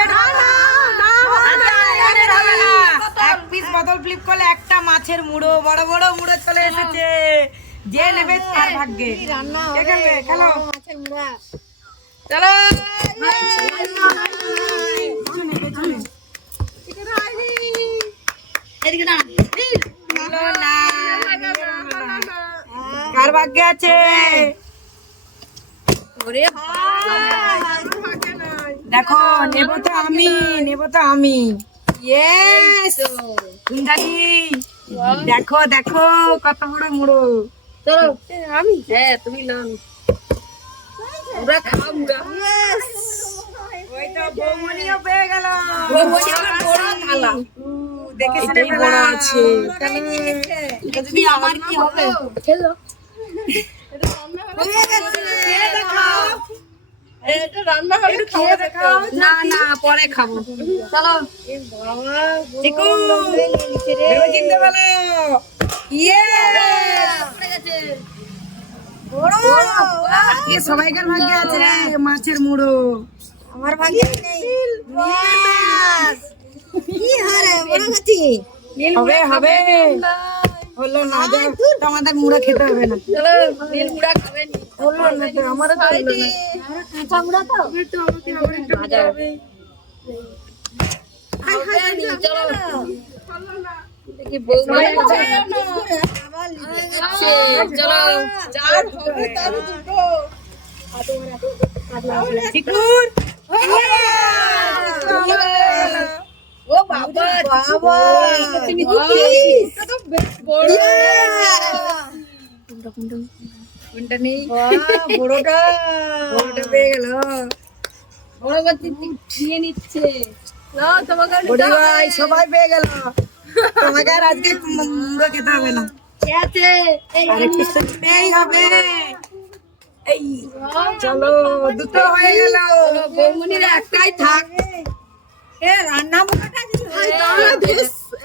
Ticket এক piece বোতল flip করলে একটা মাছের মুড়ো, বড় বড় মুড়ো চলে এসেছে। যে নেবে তার ভাগ্যে। খেলো চলো। কার ভাগ্যে আছে? দেখো, নেবো তো আমি। ইয়েস কুন্ডালি, দেখো দেখো কত বড় মুড়ো। চলো আমি, হ্যাঁ তুমি নাও। পুরা খাও মুড়া। ওই তো বৌমনিও পেয়ে গেল। বৌমনি আমার বড় থালা। দেখে শুনে বড় আছে। এটা যদি আমার কি হবে? খেলো। এটা রান্না হলে খেয়ে দেখাও। না না পরে খাবো। চলো চিকু ভেবে চিনতে বলো। আজকে সবাইকার ভাগ্যে আছে মাছের মুড়ো। আমার ভাগ্যে নেই। হবে হবে হলো না, আমাদের মুড়া খেতে হবে না। চলো নীল মুড়া খাবেন। হলো না তো আমারও তো হলো না। কাঁচা মুড়া তো আমাকে আবার একটু ভাজা হবে। চলো দেখি বৌমা চলো চার হবে তার দুটো। চিকুর ও বাবা বাবা তুমি তো বেশ বড়। কোনটা নেই? বড়টা পেয়ে গেল। বড় বাচ্চা নিয়ে নিচ্ছে। সবাই পেয়ে গেল। তোমাকে আর আজকে মুড়ো খেতে হবে না। হবে। এই চলো দুটো হয়ে গেল। বৌমনির একটাই থাক। রান্না মোটাটা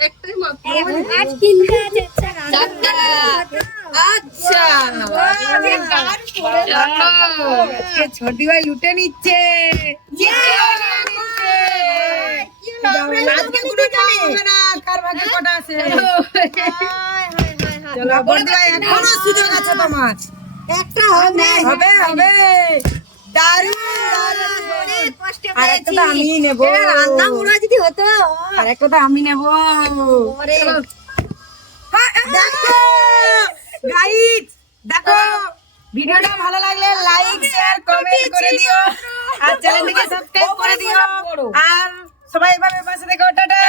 একটাই মাত্র। আচ্ছা ছোটি ভাই লুটে নিচ্ছে। কার ভাগে কটা আছে? এখনো সুযোগ আছে তোমার। একটা হবে হবে হবে। আর একটা তো আমি নেবো। রান্না মুড়া যদি হতো। আর একটা তো আমি নেবো। দেখো গাইস, দেখো ভিডিওটা ভালো লাগলে লাইক শেয়ার কমেন্ট করে দিও আর চ্যানেলটিকে সাবস্ক্রাইব করে দিও। আর সবাই এভাবে পাশে থেকো। টাটা।